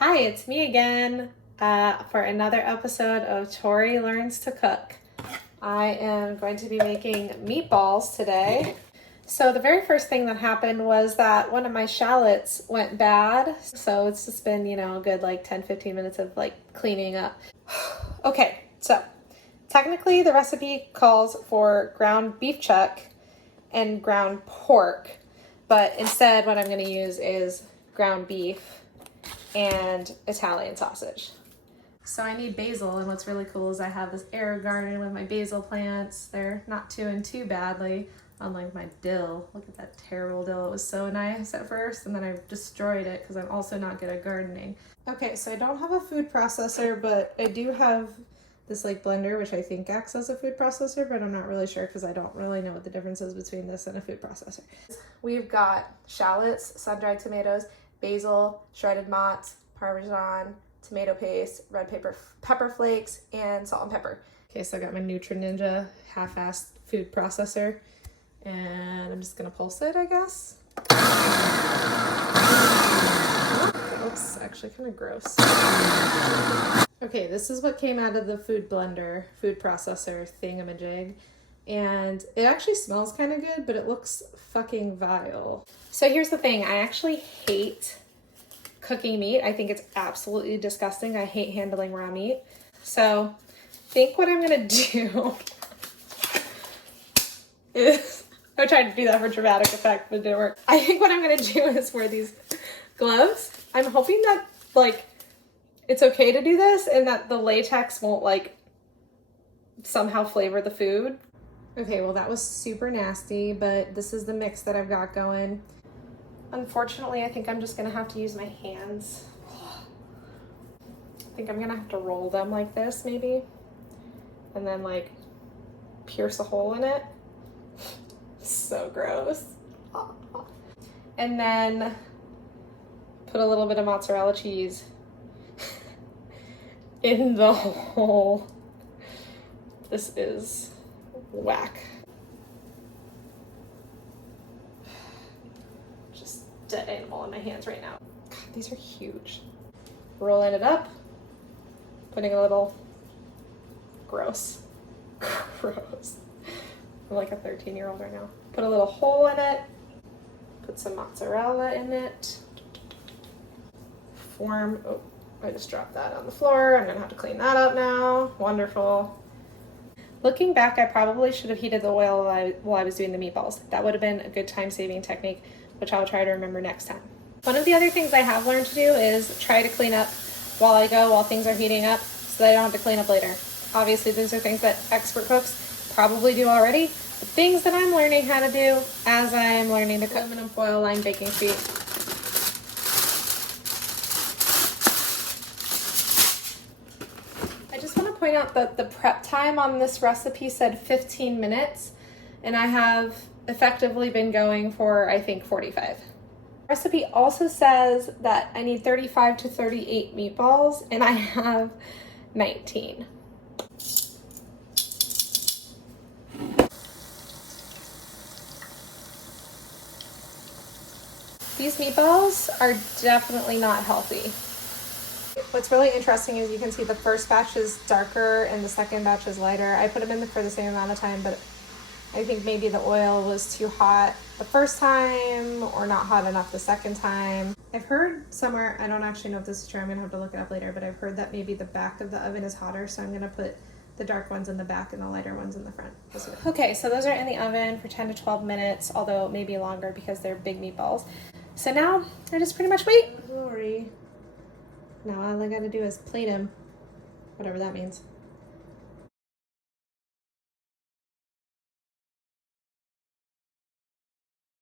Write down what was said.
Hi, it's me again for another episode of Tori Learns to Cook. I am going to be making meatballs today. So the very first thing that happened was that one of my shallots went bad. So it's just been, a good 10-15 minutes of cleaning up. Okay, so technically the recipe calls for ground beef chuck and ground pork, but instead what I'm going to use is ground beef and Italian sausage. So I need basil, and what's really cool is I have this air garden with my basil plants. They're not doing too badly, unlike my dill. Look at that terrible dill. It was so nice at first, and then I destroyed it because I'm also not good at gardening. Okay, so I don't have a food processor, but I do have this blender, which I think acts as a food processor, but I'm not really sure because I don't really know what the difference is between this and a food processor. We've got shallots, sun-dried tomatoes, basil, shredded mozz, Parmesan, tomato paste, red pepper flakes, and salt and pepper. Okay, so I got my Ninja half-assed food processor, and I'm just gonna pulse it, I guess. That looks actually kind of gross. Okay, this is what came out of the food processor thingamajig. And it actually smells kind of good, but it looks fucking vile. So here's the thing, I actually hate cooking meat. I think it's absolutely disgusting. I hate handling raw meat. So I think what I'm gonna do is, I tried to do that for dramatic effect, but it didn't work. I think what I'm gonna do is wear these gloves. I'm hoping that it's okay to do this and that the latex won't somehow flavor the food. Okay, well that was super nasty, but this is the mix that I've got going. Unfortunately, I think I'm just gonna have to use my hands. I think I'm gonna have to roll them like this maybe, and then pierce a hole in it. So gross. And then put a little bit of mozzarella cheese in the hole. This is whack. Just dead animal in my hands right now. God, these are huge. Rolling it up, putting a little gross. I'm like a 13-year-old right now. Put a little hole in it, put some mozzarella in it. Oh, I just dropped that on the floor. I'm gonna have to clean that up now. Wonderful. Looking back, I probably should have heated the oil while I was doing the meatballs. That would have been a good time-saving technique, which I'll try to remember next time. One of the other things I have learned to do is try to clean up while things are heating up, so that I don't have to clean up later. Obviously, these are things that expert cooks probably do already. The things that I'm learning how to do as I'm learning to cook. Aluminum foil lined baking sheet. Point out that the prep time on this recipe said 15 minutes, and I have effectively been going for, I think, 45. The recipe also says that I need 35 to 38 meatballs, and I have 19. These meatballs are definitely not healthy. What's really interesting is you can see the first batch is darker and the second batch is lighter. I put them in for the same amount of time, but I think maybe the oil was too hot the first time or not hot enough the second time. I've heard somewhere, I don't actually know if this is true, I'm gonna have to look it up later, but I've heard that maybe the back of the oven is hotter, so I'm gonna put the dark ones in the back and the lighter ones in the front. Okay, so those are in the oven for 10 to 12 minutes, although maybe longer because they're big meatballs. So now I just pretty much wait. Glory. Now all I gotta do is plate him, whatever that means.